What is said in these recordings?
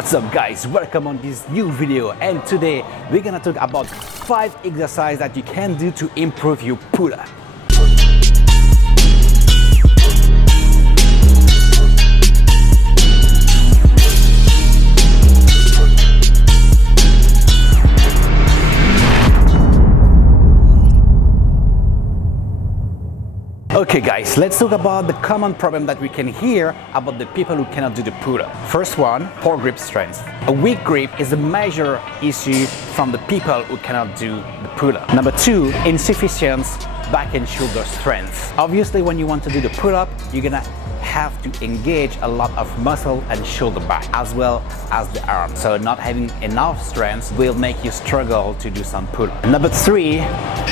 What's up guys, welcome on this new video, and today we're gonna talk about 5 exercises that you can do to improve your pull-up. Okay guys, let's talk about the common problem that we can hear about the people who cannot do the pull-up. First one, poor grip strength. A weak grip is a major issue from the people who cannot do the pull-up. Number 2, insufficient back and shoulder strength. Obviously when you want to do the pull-up, you're gonna have to engage a lot of muscle and shoulder back as well as the arm. So not having enough strength will make you struggle to do some pull-up. Number 3,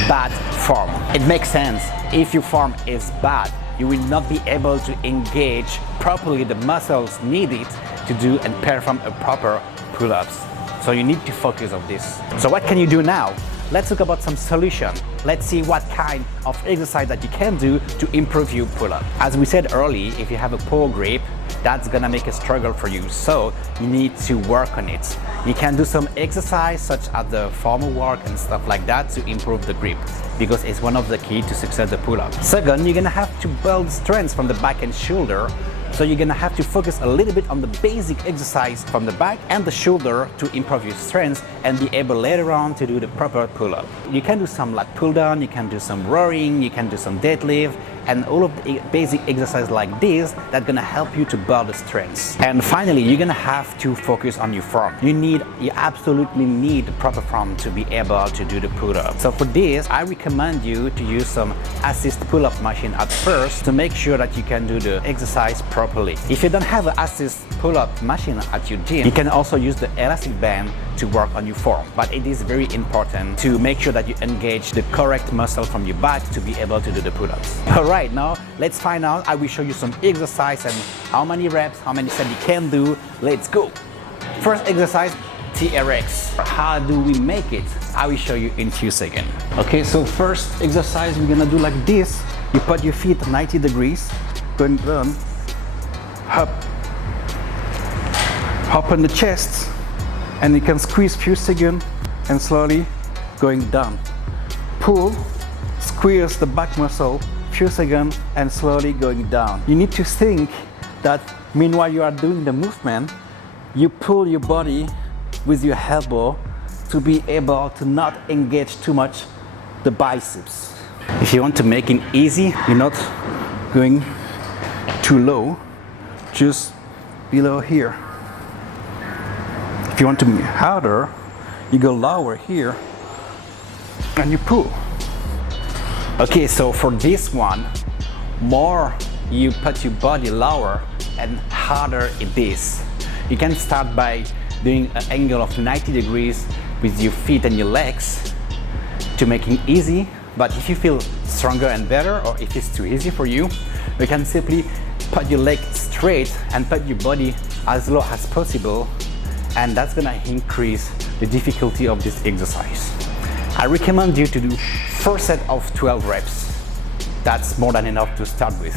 bad form. It makes sense. If your form is bad, you will not be able to engage properly the muscles needed to do and perform a proper pull-ups. So you need to focus on this. So what can you do now? Let's talk about some solution. Let's see what kind of exercise that you can do to improve your pull-up. As we said earlier, if you have a poor grip, that's gonna make a struggle for you. So you need to work on it. You can do some exercise such as the formal work and stuff like that to improve the grip, because it's one of the key to success the pull-up. Second, you're gonna have to build strength from the back and shoulder. So you're gonna have to focus a little bit on the basic exercise from the back and the shoulder to improve your strength and be able later on to do the proper pull-up. You can do some lat pull down, you can do some rowing, you can do some deadlift, and all of the basic exercises like this that's gonna help you to build the strength. And finally, you're gonna have to focus on your form. You absolutely need the proper form to be able to do the pull-up. So for this, I recommend you to use some assist pull-up machine at first to make sure that you can do the exercise properly. If you don't have an assist pull-up machine at your gym, you can also use the elastic band to work on your form. But it is very important to make sure that you engage the correct muscle from your back to be able to do the pull-ups. Alright, now let's find out. I will show you some exercise and how many reps, how many sets you can do. Let's go. First exercise, TRX. How do we make it? I will show you in a few seconds. Okay, so first exercise we're gonna do like this. You put your feet 90 degrees, going down, up on the chest, and you can squeeze few seconds and slowly going down. Pull, squeeze the back muscle, few seconds and slowly going down. You need to think that meanwhile you are doing the movement, you pull your body with your elbow to be able to not engage too much the biceps. If you want to make it easy, you're not going too low, just below here. If you want to be harder, you go lower here and you pull. Okay, so for this one, more you put your body lower and harder it is. You can start by doing an angle of 90 degrees with your feet and your legs to make it easy. But if you feel stronger and better, or if it's too easy for you, you can simply put your leg straight and put your body as low as possible, and that's gonna increase the difficulty of this exercise. I recommend you to do 4 sets of 12 reps. That's more than enough to start with.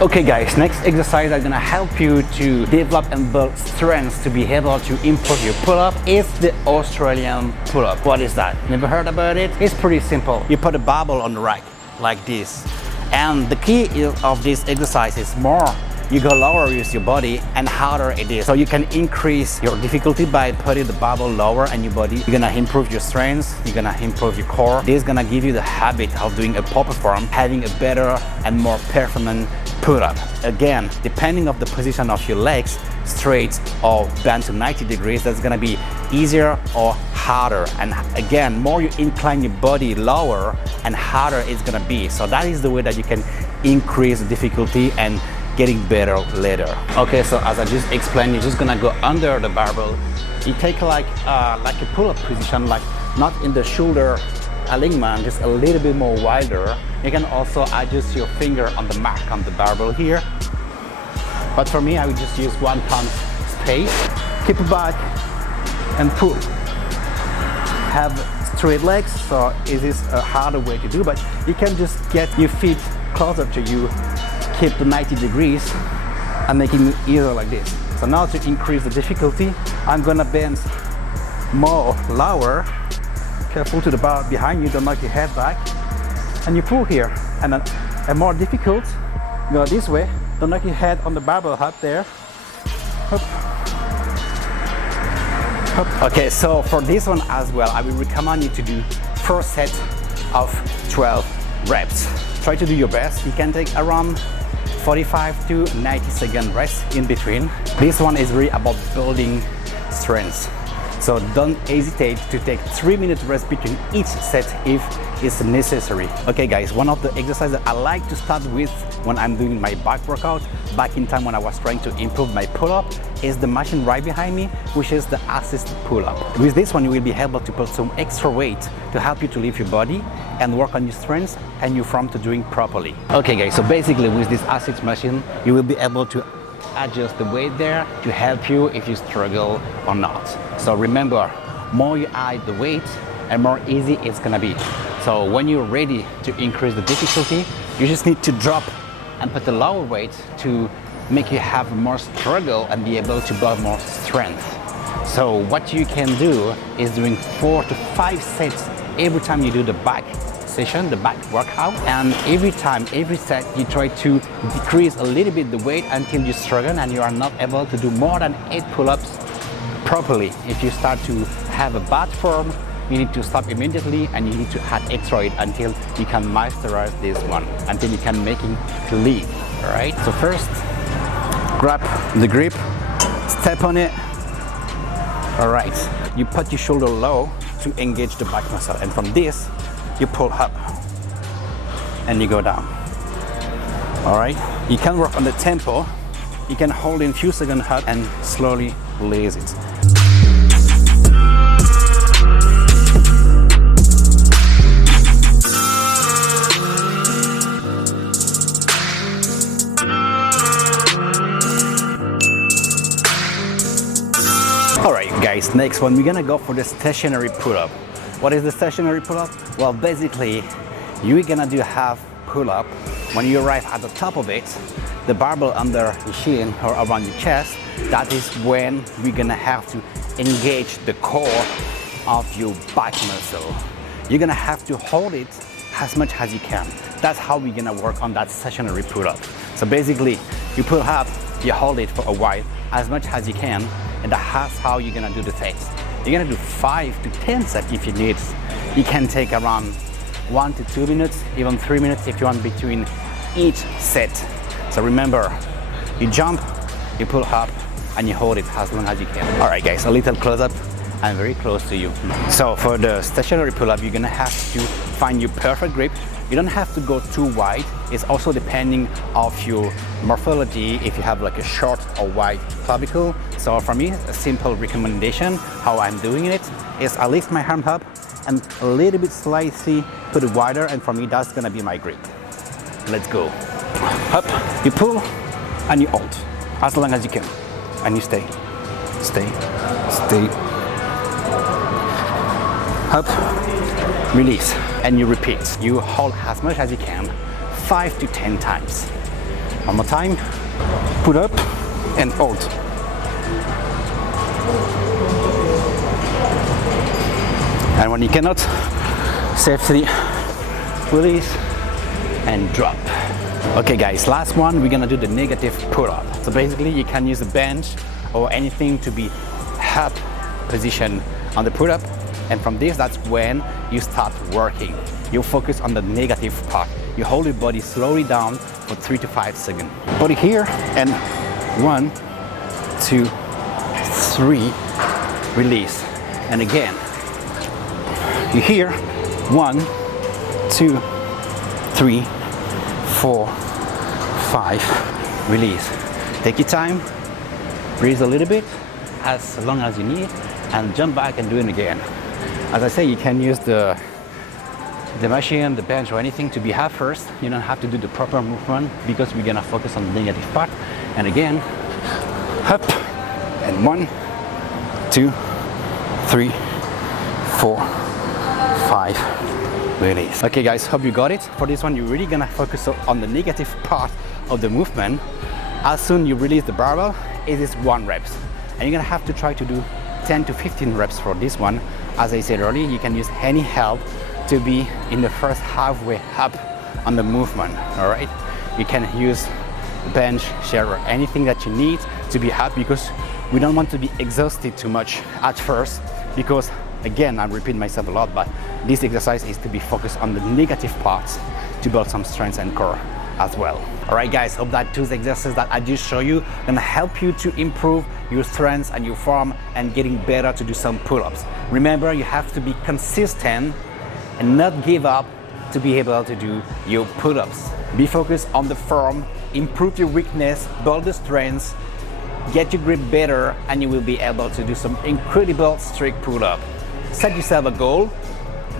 Okay guys, next exercise that's gonna help you to develop and build strength to be able to improve your pull-up is the Australian pull-up. What is that? Never heard about it? It's pretty simple. You put a barbell on the rack like this. And the key of this exercise is more you go lower with your body and harder it is. So you can increase your difficulty by putting the barbell lower and your body. You're gonna improve your strength, you're gonna improve your core. This is gonna give you the habit of doing a proper form, having a better and more performant pull-up. Again, depending on the position of your legs, straight or bent to 90 degrees, that's gonna be easier or harder. And again, more you incline your body lower and harder it's gonna be. So that is the way that you can increase the difficulty and getting better later. Okay, so as I just explained, you're just gonna go under the barbell. You take like a pull-up position, like not in the shoulder alignment, just a little bit more wider. You can also adjust your finger on the mark on the barbell here. But for me, I would just use 1 palm space. Keep it back and pull. Have straight legs, so it is a harder way to do, but you can just get your feet closer to you, keep the 90 degrees and making it easier like this. So So now to increase the difficulty, I'm gonna bend more lower. Careful to the bar behind you, don't knock your head back. And you pull here. And then more difficult, go this way. Don't knock your head on the barbell up there. Up. Up. Okay, so for this one as well, I will recommend you to do 4 sets of 12 reps. Try to do your best. You can take around 45 to 90 second rest in between. This one is really about building strength. So don't hesitate to take 3-minute rest between each set if it's necessary. Okay guys, one of the exercises that I like to start with when I'm doing my back workout, back in time when I was trying to improve my pull-up, is the machine right behind me, which is the assisted pull-up. With this one, you will be able to put some extra weight to help you to lift your body and work on your strengths and your form to doing properly. Okay guys, so basically with this assist machine, you will be able to adjust the weight there to help you if you struggle or not. So remember, more you add the weight and more easy it's gonna be. So when you're ready to increase the difficulty, you just need to drop and put the lower weight to make you have more struggle and be able to build more strength. So what you can do is doing 4 to 5 sets every time you do the back session, the back workout, and every time, every set, you try to decrease a little bit the weight until you struggle and you are not able to do more than 8 pull-ups properly. If you start to have a bad form, you need to stop immediately and you need to add extra weight until you can masterize this one, until you can make it clean. All right, so first grab the grip, step on it. All right, you put your shoulder low to engage the back muscle, and from this you pull up and you go down. All right, you can work on the tempo. You can hold in a few seconds up and slowly release it. All right guys, next one, we're gonna go for the stationary pull-up. What is the stationary pull-up? Well, basically, you're gonna do half pull-up. When you arrive at the top of it, the barbell under your shin or around your chest, that is when we're gonna have to engage the core of your back muscle. You're gonna have to hold it as much as you can. That's how we're gonna work on that stationary pull-up. So basically, you pull up, you hold it for a while, as much as you can, and that's how you're gonna do the sets. You're gonna do 5 to 10 sets if you need. You can take around 1 to 2 minutes, even 3 minutes if you want between each set. So remember, you jump, you pull up, and you hold it as long as you can. All right guys, a little close up. I'm very close to you. So for the stationary pull-up, you're gonna have to find your perfect grip. You don't have to go too wide. It's also depending of your morphology, if you have like a short or wide clavicle. So for me, a simple recommendation, how I'm doing it, is I lift my arm up and a little bit slightly put it wider, and for me, that's gonna be my grip. Let's go. Up, you pull, and you hold, as long as you can. And you stay, stay, stay. Up, release, and you repeat. You hold as much as you can, 5 to 10 times. One more time, put up and hold. And when you cannot, safely release and drop. Okay guys, last one, we're gonna do the negative pull-up. So basically you can use a bench or anything to be up position on the pull-up. And from this, that's when you start working. You focus on the negative part. You hold your body slowly down for 3 to 5 seconds. Body here, and 1, 2, 3, release. And again, you here, 1, 2, 3, 4, 5, release. Take your time, breathe a little bit, as long as you need, and jump back and do it again. As I say, you can use the machine, the bench, or anything to be half first. You don't have to do the proper movement because we're gonna focus on the negative part. And again, up, and 1, 2, 3, 4, 5, release. Okay guys, hope you got it. For this one, you're really gonna focus on the negative part of the movement. As soon you release the barbell, is this 1 reps. And you're gonna have to try to do 10 to 15 reps for this one. As I said earlier, you can use any help to be in the first halfway up on the movement, all right? You can use bench, chair, or anything that you need to be up, because we don't want to be exhausted too much at first, because again, I repeat myself a lot, but this exercise is to be focused on the negative parts to build some strength and core as well. All right, guys, hope that 2 exercises that I just showed you gonna help you to improve your strength and your form and getting better to do some pull-ups. Remember, you have to be consistent and not give up to be able to do your pull-ups. Be focused on the form, improve your weakness, build the strength, get your grip better, and you will be able to do some incredible strict pull-up. Set yourself a goal,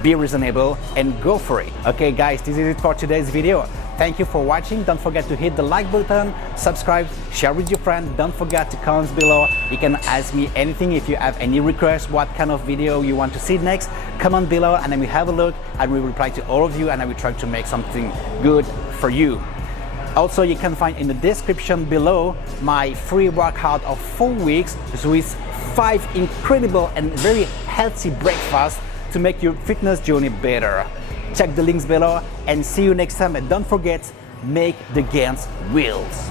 be reasonable, and go for it. Okay guys, this is it for today's video. Thank you for watching. Don't forget to hit the like button, subscribe, share with your friends. Don't forget to comment below. You can ask me anything if you have any requests, what kind of video you want to see next. Comment below and then we have a look and we will reply to all of you, and I will try to make something good for you. Also, you can find in the description below my free workout of 4 weeks with 5 incredible and very healthy breakfasts to make your fitness journey better. Check the links below and see you next time, and don't forget, make the gains wheels.